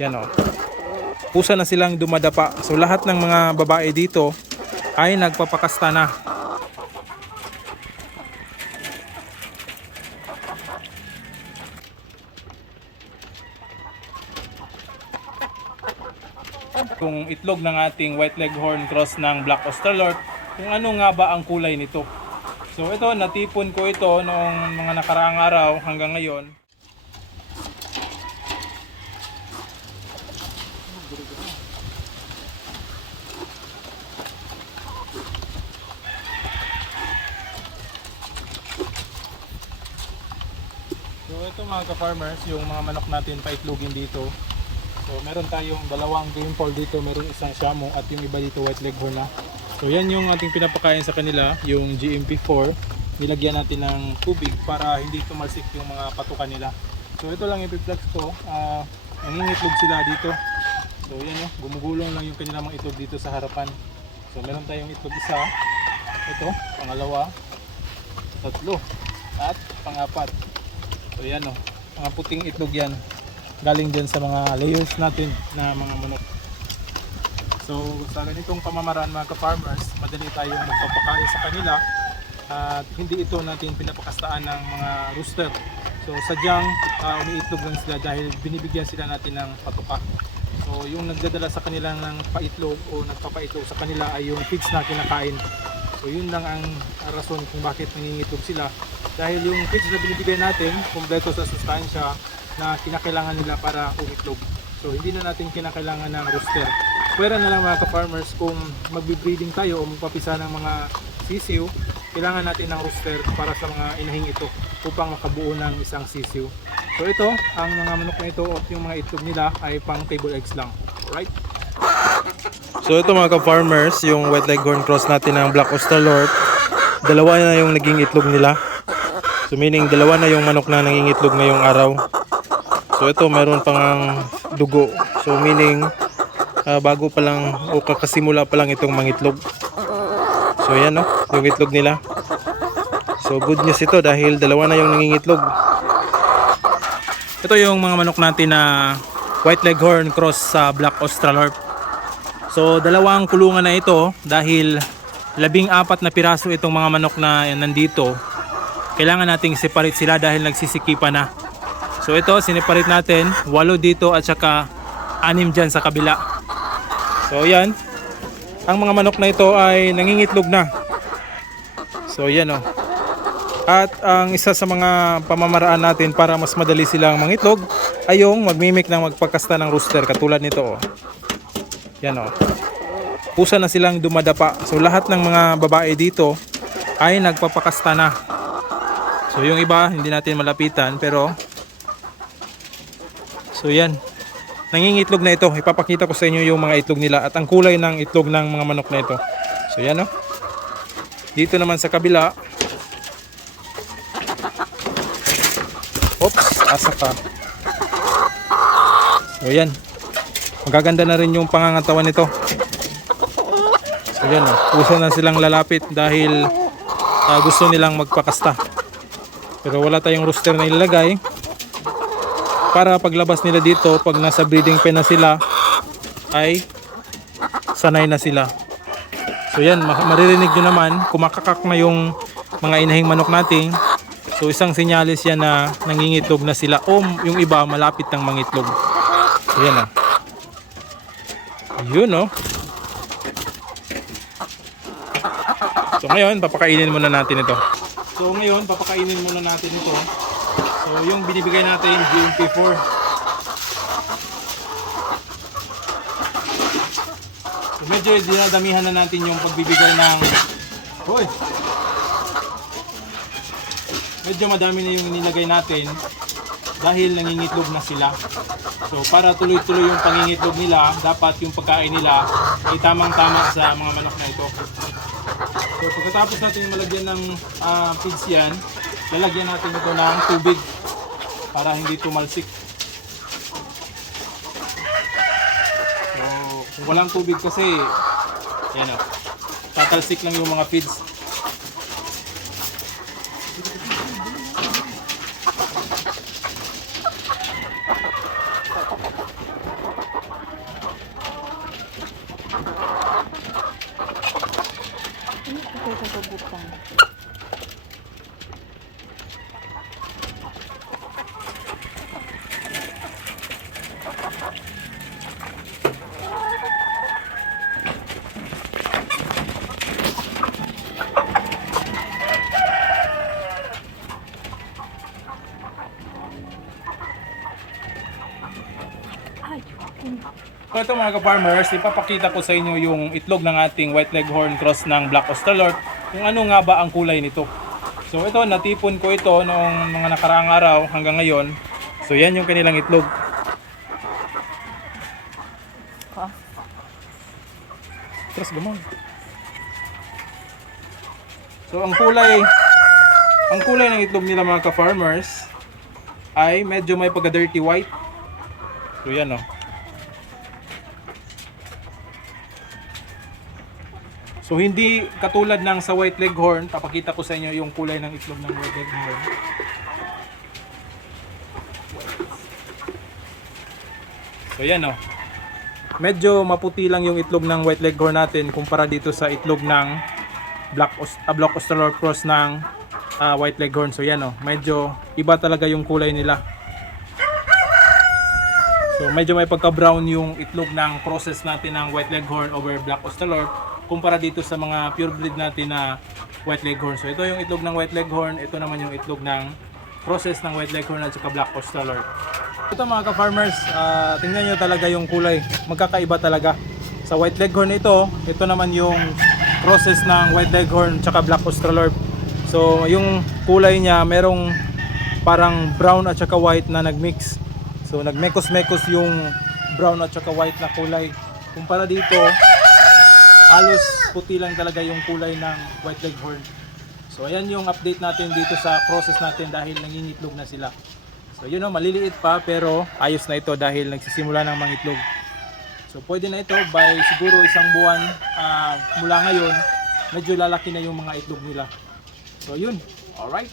Yan o. Pusa na silang dumadapa. So lahat ng mga babae dito ay nagpapakasta na. Kung itlog ng ating white leghorn cross ng black australorp, kung ano nga ba ang kulay nito. So ito, natipon ko ito noong mga nakaraang araw hanggang ngayon. So ito mga ka-farmers, yung mga manok natin paitlogin dito. So meron tayong dalawang game pole dito, meron isang shamo at yung iba dito white leghorn na. So yan yung ating pinapakain sa kanila, yung GMP4. Nilagyan natin ng tubig para hindi tumalsik yung mga patukan nila. So ito lang ipiplex ko, ah nangingitlog sila dito. So yan o, gumugulong lang yung kanilang mga itlog dito sa harapan. So meron tayong itlog isa, ito, pangalawa, tatlo, at pangapat. So yan o, mga puting itlog yan. Galing din sa mga layers natin na mga manok. So sa ganitong pamamaraan mga ka-farmers, madali tayong magpapakain sa kanila at hindi ito natin pinapakastaan ng mga rooster. So sadyang uh, umiitlog lang sila dahil binibigyan sila natin ng patuka. So yung nagdadala sa kanila ng paitlog o nagpapaitlog sa kanila ay yung feeds na kinakain. So yun lang ang rason kung bakit nangingitlog sila. Dahil yung feeds na binibigay natin, kumpleto sa sustansya na kinakailangan nila para umitlog. So hindi na natin kinakailangan ng rooster. Pwera na lang mga ka-farmers kung magbe-breeding tayo o magpapisa ng mga sisiw, kailangan natin ng rooster para sa mga inahing ito upang makabuo ng isang sisiw. So ito, ang mga manok na ito at yung mga itlog nila ay pang table eggs lang. Right? So ito mga ka-farmers, yung white leghorn cross natin ng black australorp, dalawa na yung naging itlog nila. So meaning dalawa na yung manok na nangingitlog ngayong araw. So ito meron pang dugo. So meaning ah, bago pa lang o kakasimula pa lang itong mangitlog. So yan no, yung itlog nila. So good news ito dahil dalawa na yung nangingitlog. Ito yung mga manok natin na white leghorn cross sa black australorp. So dalawang kulungan na ito dahil labing apat na piraso itong mga manok na nandito. Kailangan nating separate sila dahil nagsisikipan na. So ito, sineparate natin. Walo dito at saka anim dyan sa kabila. So yan. Ang mga manok na ito ay nangingitlog na. So yan o. At ang isa sa mga pamamaraan natin para mas madali silang mangitlog ay yung magmimik ng magpagkasta ng rooster katulad nito o. Yan o. Pusa na silang dumadapa. So lahat ng mga babae dito ay nagpapakasta na. So yung iba hindi natin malapitan pero So yan. Nangingitlog na ito. Ipapakita ko sa inyo yung mga itlog nila at ang kulay ng itlog ng mga manok na ito. So yan o. Dito naman sa kabila. Asa ka. So yan. Magaganda na rin yung pangangatawan nito. So yan o. Puso na silang lalapit dahil ah, gusto nilang magpakasta. Pero wala tayong rooster na ilalagay para paglabas nila dito pag nasa breeding pen na sila ay sanay na sila so yan ma- maririnig nyo naman kumakakak na yung mga inahing manok natin so isang sinyalis yan na nangingitlog na sila. O yung iba malapit ng mangitlog. So yan o yun o so ngayon papakainin muna natin ito. So ngayon papakainin muna natin ito. So yung binibigay natin GMP4. So medyo dinadamihan na natin yung pagbibigay ng Hoy. Medyo madami na yung nilagay natin dahil nangingitlog na sila. So para tuloy-tuloy yung pangingitlog nila, dapat yung pagkain nila ay tamang-tama sa mga manok na ito. So pagkatapos natin malagyan ng ah, feeds yan, lalagyan natin ito ng tubig para hindi tumalsik. So, kung walang tubig kasi, yan o, tatalsik lang yung mga feeds. So ito mga ka-farmers, ipapakita ko sa inyo yung itlog ng ating white leghorn cross ng black australorp kung ano nga ba ang kulay nito. So ito, natipon ko ito noong mga nakaraang araw hanggang ngayon. So yan yung kanilang itlog. Tras gumon. So ang kulay ang kulay ng itlog nila mga ka-farmers ay medyo may pagka dirty white. So yan oh. So hindi katulad ng sa white leghorn, papakita ko sa inyo yung kulay ng itlog ng white leghorn. So yan oh. Medyo maputi lang yung itlog ng white leghorn natin kumpara dito sa itlog ng black uh, black australorp cross ng ah, white leghorn. So yan oh, medyo iba talaga yung kulay nila. So medyo may pagka-brown yung itlog ng process natin ng white leghorn over black australorp kumpara dito sa mga pure breed natin na white leghorn. So ito yung itlog ng white leghorn, ito naman yung itlog ng process ng white leghorn at saka black australorp. Ito mga ka-farmers, ah, tingnan nyo talaga yung kulay. Magkakaiba talaga. Sa white leghorn ito, ito naman yung process ng white leghorn at black australorp. So yung kulay niya merong parang brown at saka white na nagmix. So nagmekos-mekos yung brown at saka white na kulay. Kumpara dito, halos puti lang talaga yung kulay ng white leghorn. So ayan yung update natin dito sa process natin dahil nangingitlog na sila. So yun o, maliliit pa pero ayos na ito dahil nagsisimula ng mangitlog. So pwede na ito by siguro isang buwan ah, mula ngayon, medyo lalaki na yung mga itlog nila. So yun, alright.